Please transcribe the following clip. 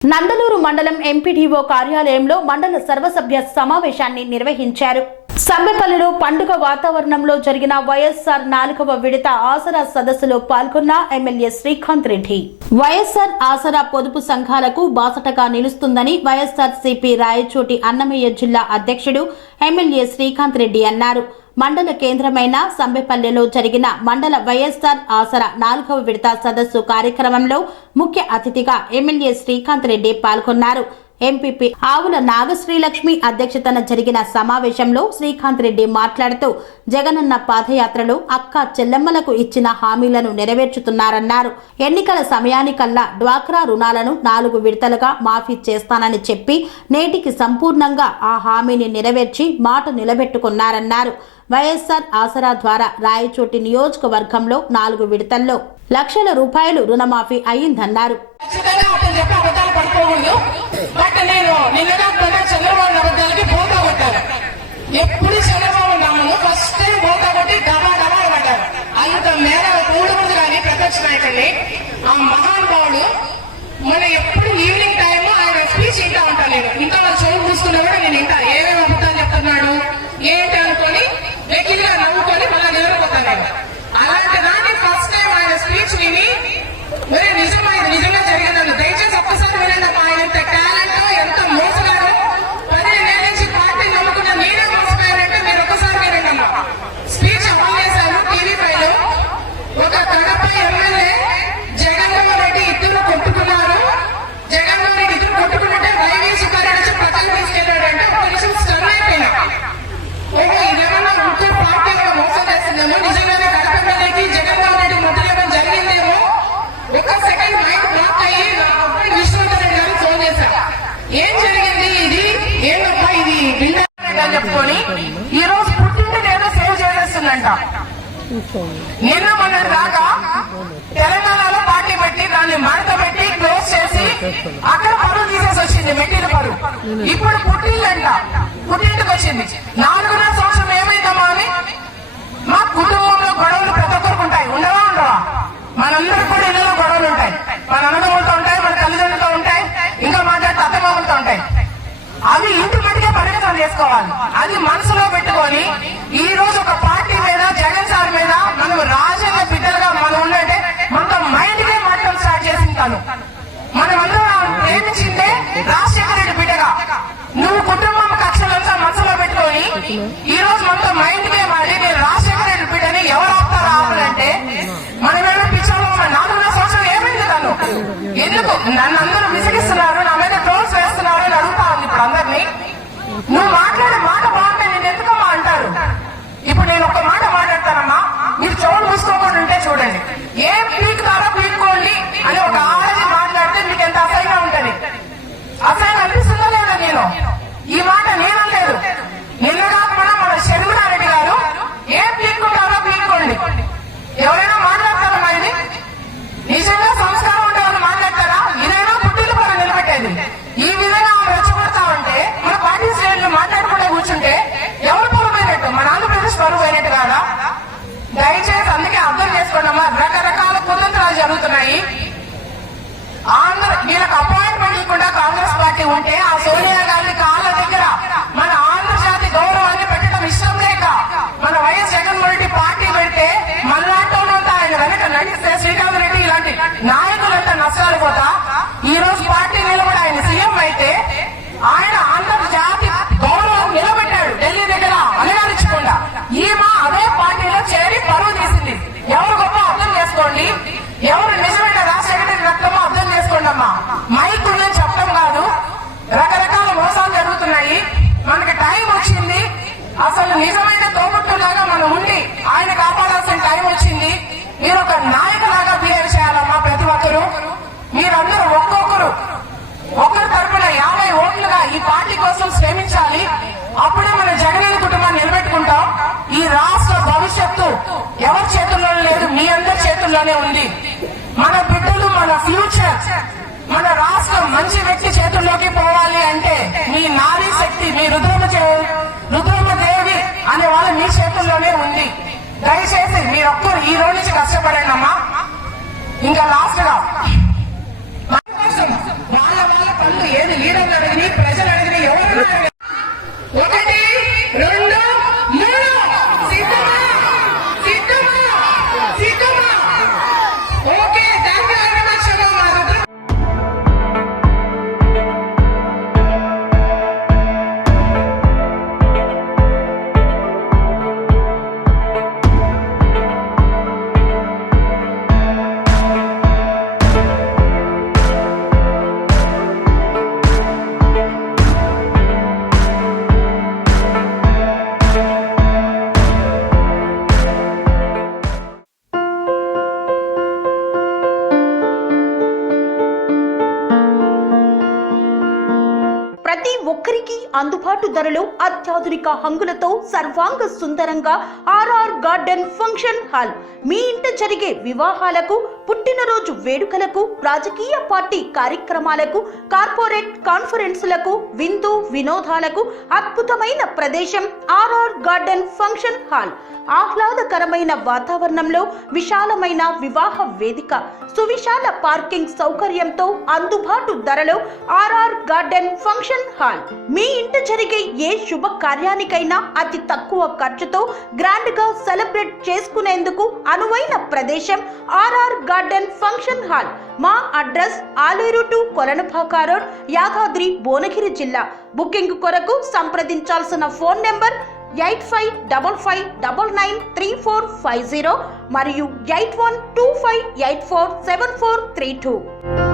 నందలూరు మండలం ఎంపీడీఓ కార్యాలయంలో మండల సర్వసభ్య సమావేశాన్ని నిర్వహించారు. సంబెపల్లిలో పండుగ వాతావరణంలో జరిగిన వైఎస్ఆర్ 4వ విడత ఆసరా సదస్సులో పాల్గొన్న ఎమ్మెల్యే శ్రీకాంత్ రెడ్డి వైఎస్ఆర్ ఆసరా పొదుపు సంఘాలకు బాసటగా నిలుస్తుందని వైఎస్ఆర్సీపీ రాయచోటి అన్నమయ్య జిల్లా అధ్యక్షుడు ఎమ్మెల్యే శ్రీకాంత్ రెడ్డి అన్నారు. మండల కేంద్రమైన సంబెపల్లెలో జరిగిన మండల వైఎస్ఆర్ ఆసరా 4వ విడత సదస్సు కార్యక్రమంలో ముఖ్య అతిథిగా ఎమ్మెల్యే శ్రీకాంత్ రెడ్డి పాల్గొన్నారు. ఎంపీపీ ఆవుల నాగశ్రీలక్ష్మి అధ్యక్షతన జరిగిన సమావేశంలో శ్రీకాంత్ రెడ్డి మాట్లాడుతూ జగనన్న పాదయాత్రలో అక్క చెల్లెమ్మలకు ఇచ్చిన హామీలను నెరవేర్చుతున్నారన్నారు. ఎన్నికల సమయానికల్లా డ్వాక్రా రుణాలను 4 విడతలుగా మాఫీ చేస్తానని చెప్పి నేటికి సంపూర్ణంగా ఆ హామీని నెరవేర్చి మాట నిలబెట్టుకున్నారన్నారు. వైఎస్ఆర్ ఆసరా ద్వారా రాయచోటి నియోజకవర్గంలో 4 విడతల్లో లక్షల రూపాయలు రుణమాఫీ అయ్యిందన్నారు. ఎప్పుడు చంద్రబాబు నామను ఫస్ట్ టైం బోతా కొట్టి డబా డబా పడ్డారు. అంత మేర కూడబుద్దు కానీ ప్రతిపక్ష నాయకుడిని ఆ మహానుభావుడు మన ఎప్పుడు ఈవినింగ్ టైమ్ ఆయన స్పీచ్ ఇంటా ఉంటాను. నేను ఇంకా వాళ్ళు చెవులు చూసుకున్నా కూడా నేను ఇంకా ఏమేమి అబద్ధాలు చెప్తున్నాడు ఏంటి అనుకొని వెకిలిగా నవ్వుకొని మళ్ళీ నిద్రపోతాను. అలాంటి దాన్ని ఫస్ట్ టైం ఆయన స్పీచ్ విని మరి నిజంగా జరిగిందని దయచేసి ఒక్కసారి వినండి. ఆయన ఎంత టాలెంట్, ఎంత మోసగారు. 15 ఏళ్ళ నుంచి పార్టీ నమ్ముకున్న మీరే మోసపోయారంటే మీరు ఒక్కసారి వినండి. స్పీచ్ అమలు చేశారు టీవీ5 లో. ఒక కడప ఎమ్మెల్యే జగన్మోహన్ రెడ్డి ఇద్దరు కొట్టుకున్నారు. జగన్మోహన్ రెడ్డి ఇద్దరు కొట్టుకుంటే వైవి సుబ్బారెడ్డి నుంచి పక్కన తీసుకెళ్లాడంటే ఒక నిమిషం స్టన్ అయిపోయినా. ఓహో ఇదేమన్నా ముఖ్య పార్టీ మోసం చేసిందేమో, నిజంగానే కడప ఎమ్మెల్యేకి జగన్మోహన్ రెడ్డి ముద్రేయడం జరిగిందేమో. ఒక సెకండ్ మైండ్ బ్లాక్ అయ్యి విష్ణువర్ధన్ రెడ్డి గారికి ఫోన్ చేశారు. ఏం జరిగింది, ఇది ఏంటప్పా, ఇది బిల్డర్ అని చెప్పుకొని ఈ రోజు పుట్టింటిని ఏదో సేవ్ చేసేస్తుందంట. నిన్న మొన్నటి దాకా తెలంగాణలో పార్టీ పెట్టి దాన్ని మడత పెట్టి క్లోజ్ చేసి అక్కడ పరువు తీసేసి వచ్చింది, మెట్టిన పరువు. ఇప్పుడు పుట్టిందంట, పుట్టింటికి వచ్చింది. 4వ సంవత్సరం ఏమైందమ్మా అని మా కుటుంబంలో గొడవలు ప్రతి ఒక్కరికి ఉంటాయి. ఉండవా? మనందరికి కూడా ఇళ్లలో గొడవలు ఉంటాయి. మన అన్నదమ్ములతో ఉంటాయి, మన తల్లిదండ్రులతో ఉంటాయి, ఇంకా మాట్లాడితే అత్తమామలతో ఉంటాయి. అవి ఇంటి మట్టిగా పరిగణన చేసుకోవాలి. అది మనసులో పెట్టుకొని ఈ రోజు ఒక పార్టీ మీద, జగన్ సార్ మీద మనం రాజన్న బిడ్డలుగా మనం ఉండే మనతో మైండ్ గా మాట్లాడడం స్టార్ట్ చేసింటాను. మనమందరం ప్రేమించిందే రాజశేఖర రెడ్డి బిడ్డగా. నువ్వు కుటుంబం కక్షలంతా మనసులో పెట్టుకొని ఈ రోజు మనతో మైండ్ గా మారి నేను రాజశేఖర రెడ్డి బిడ్డని ఎవరు ఆపుతారో ఆపాలంటే మనమేమో పిచ్చోళ్ళు. 4వ సంవత్సరం ఏమైంది తను? ఎందుకు నన్ను అందరూ విసిగిస్తున్నారు, నా మీద ట్రోల్స్ వేస్తున్నారు అని అడుగుతా ఉంది ఇప్పుడు అందరినీ. నువ్వు మాట్లాడే మాట బాగుంటే నేను ఎందుకమ్మా అంటారు. ఇప్పుడు నేను ఒక మాట మాట్లాడతానమ్మా, మీరు చెవులు మూసుకోకుండా ఉంటే చూడండి. ఏం పీకుతారో పీక్కోండి అని ఒక ఆడది మాట్లాడితే మీకు ఎంత అసహ్యంగా ఉంటది. అసహ్యంగా అనిపిస్తుందా లేదా? నేను ఈ మాట నేనలేదు. నిన్న కాకుండా మన షర్మిలారెడ్డి గారు ఏం పీక్కుంటారో పీక్కోండి. ఎవరైనా మాట్లాడతారా? ఇది నిజంగా సంస్కారం ఉంటే వాళ్ళు మాట్లాడతారా? ఇదైనా పుట్టిన పనులు నిలబెట్టేది. ఈ విధంగా రెచ్చగొడతా ఉంటే మన పార్టీ శ్రేణులు మాట్లాడకుండా కూర్చుంటే ఎవరు పరువు పోయినట్టు? మన ఆంధ్రప్రదేశ్ పరువు పోయినట్టు కాదా? దయచేసి అందుకే అర్థం చేసుకోండమ్మా. రకరకాల కుతంత్రాలు జరుగుతున్నాయి. వీళ్ళకి అపాయింట్మెంట్ ఇవ్వకుండా కాంగ్రెస్ పార్టీ ఉంటే ఆ సోనియా గాంధీ కాళ్ళ దగ్గర మన ఆంధ్రజాతి గౌరవాన్ని పెట్టడం ఇష్టం లేక మన వైఎస్ జగన్మోహన్ రెడ్డి పార్టీ పెడితే మనలాంటి ఆయన వెనక నడిస్తే శ్రీకాంత్ రెడ్డి ఇలాంటి నాయకులంతా నష్టాలు పోతా ఈ రోజు పార్టీ నిలబడి ఆయన సీఎం అయితే ఆయన ఆంధ్రజాతి గౌరవం నిలబెట్టాడు ఢిల్లీ దగ్గర అలగారించకుండా. ఈమె అదే పార్టీలో చేరి పరువు తీసింది. ఎవరు గొప్ప అర్థం చేసుకోండి, ఎవరు నిజమైన రాజశేఖర రక్తమో అర్థం చేసుకోండి అమ్మా. మైక్ ఉందని చెప్పడం కాదు, రకరకాల మోసాలు జరుగుతున్నాయి. మనకి టైం వచ్చింది, అసలు నిజమైన తోబుట్టులాగా మనం ఉండి ఆయన కాపాడాల్సిన టైం వచ్చింది. మీరు ఒక నాయకులాగా బిహేవ్ చేయాలమ్మా. ప్రతి ఒక్కరు మీరందరూ ఒక్కరి తరపున 50 ఓట్లుగా ఈ పార్టీ కోసం శ్రమించాలి. అప్పుడే మన జగన్ కుటుంబాన్ని నిలబెట్టుకుంటాం. ఈ రాష్ట్ర భవిష్యత్తు ఎవరి చేతుల్లో లేదు, మీ అందరి చేతుల్లోనే ఉంది. మన బిడ్డలు, మన ఫ్యూచర్, మన రాష్ట్రం మంచి వ్యక్తి చేతుల్లోకి పోవాలి అంటే మీ నారీ శక్తి, మీ రుద్రమదేవి అనే వాళ్ళు మీ చేతుల్లోనే ఉంది. దయచేసి మీరొక్కరు ఈ రోజు నుంచి కష్టపడండి అమ్మా. ఇంకా లాస్ట్ గా వాళ్ళ ప్రతి ఒక్కరికి అందుబాటు ధరలో అత్యాధునిక హంగులతో సర్వాంగ సుందరంగా ఆర్ఆర్ గార్డెన్ ఫంక్షన్ హాల్ మీ ఇంట జరిగే వివాహాలకు, పుట్టినరోజు వేడుకలకు, రాజకీయ పార్టీ కార్యక్రమాలకు, కార్పొరేట్ కాన్ఫరెన్సులకు, విందు వినోదాలకు అద్భుతమైన ప్రదేశం ఆర్ఆర్ గార్డెన్ ఫంక్షన్ హాల్. ఆహ్లాదకరమైన వాతావరణంలో విశాలమైన వివాహ వేదిక, సువిశాల పార్కింగ్ సౌకర్యంతో అందుబాటు ధరలో ఆర్ఆర్ గార్డెన్ ఫంక్షన్ హాల్. మీ ఇంట జరిగే ఏ శుభ కార్యానికైనా అతి తక్కువ ఖర్చుతో గ్రాండ్ గా సెలబ్రేట్ చేసుకునేందుకు అనువైన ప్రదేశం ఆర్ఆర్ గార్డెన్ ఫంక్షన్ హాల్. మా address Aleru to Kolanupaka road, Yadadri, Bhuvanagiri జిల్లా. బుకింగ్ కొరకు సంప్రదించాల్సిన ఫోన్ నెంబర్ 8555993450 మరియు 8125847432.